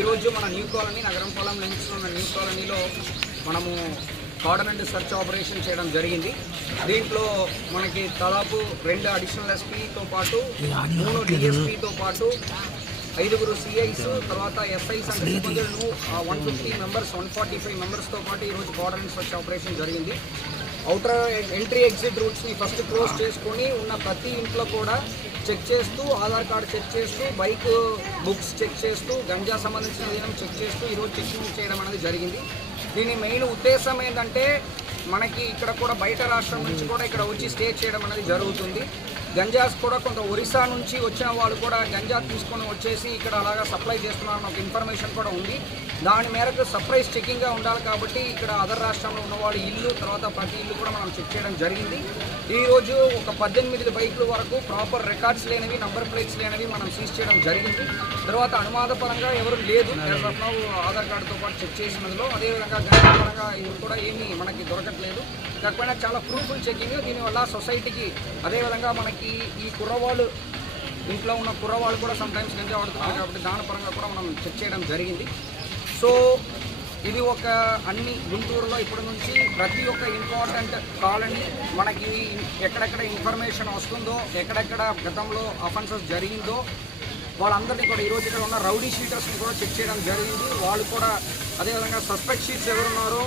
ఈరోజు మన new colony నగరం పొలం నిర్మిస్తున్న న్యూ కాలనీలో మనము కోఆర్డినేట్ సెర్చ్ ఆపరేషన్ చేయడం జరిగింది. దీంట్లో మనకి దాదాపు రెండు అడిషనల్ ఎస్పీతో పాటు మూడు డిఎస్పీతో పాటు ఐదుగురు సిఐస్ తర్వాత SIs and సిబ్బందులను one fifty members one forty five మెంబర్స్తో పాటు ఈరోజు కోఆర్డినేట్ సెర్చ్ ఆపరేషన్ జరిగింది. అవుటర్ ఎంట్రీ ఎగ్జిట్ రూట్స్ని ఫస్ట్ క్లోజ్ చేసుకొని ఉన్న ప్రతి ఇంట్లో కూడా చెక్ చేస్తూ ఆధార్ కార్డు చెక్ చేస్తూ బైక్ బుక్స్ చెక్ చేస్తూ గంజా సంబంధించిన ఏదైనా చెక్ చేస్తూ ఈరోజు చెక్కింగ్ చేయడం అనేది జరిగింది. దీని మెయిన్ ఉద్దేశం ఏంటంటే మనకి ఇక్కడ కూడా బయట రాష్ట్రం నుంచి కూడా ఇక్కడ వచ్చి స్టే చేయడం అనేది జరుగుతుంది. గంజాస్ కూడా కొంత ఒరిస్సా నుంచి వచ్చిన వాళ్ళు కూడా గంజా తీసుకొని వచ్చేసి ఇక్కడ అలాగా సప్లై చేస్తున్నారని ఒక ఇన్ఫర్మేషన్ కూడా ఉంది. దాని మేరకు సర్ప్రైజ్ చెకింగ్గా ఉండాలి కాబట్టి ఇక్కడ అదర్ రాష్ట్రంలో ఉన్న వాళ్ళ ఇల్లు తర్వాత ప్రతి ఇల్లు కూడా మనం చెక్ చేయడం జరిగింది. ఈరోజు ఒక పద్దెనిమిది బైకుల వరకు ప్రాపర్ రికార్డ్స్ లేనివి నంబర్ ప్లేట్స్ లేనివి మనం సీజ్ చేయడం జరిగింది. తర్వాత అనుమాదపరంగా ఎవరు లేదు. ఆధార్ కార్డుతో పాటు చెక్ చేసినందులో. అదేవిధంగా గంజా పరంగా ఇవి కూడా ఏమీ మనకి దొరకట్లేదు. కాకపోయినా చాలా ప్రూఫుల్ చెకింగ్ దీనివల్ల సొసైటీకి అదేవిధంగా మనకి ఈ కుర్రవాళ్ళు ఇంట్లో ఉన్న కుర్రవాళ్ళు కూడా సమ్టైమ్స్ గంజా వాడుతున్నారు కాబట్టి దాని పరంగా కూడా మనం చెక్ చేయడం జరిగింది. సో ఇది ఒక అన్ని గుంటూరులో ఇప్పటి నుంచి ప్రతి ఒక్క ఇంపార్టెంట్ కాలనీ మనకి ఎక్కడెక్కడ ఇన్ఫర్మేషన్ వస్తుందో ఎక్కడెక్కడ గతంలో అఫెన్సెస్ జరిగిందో వాళ్ళందరినీ కూడా ఈరోజు ఇక్కడ ఉన్న రౌడీ షీటర్స్ని కూడా చెక్ చేయడం జరిగింది. వాళ్ళు కూడా అదేవిధంగా సస్పెక్ట్ షీట్స్ ఎవరున్నారో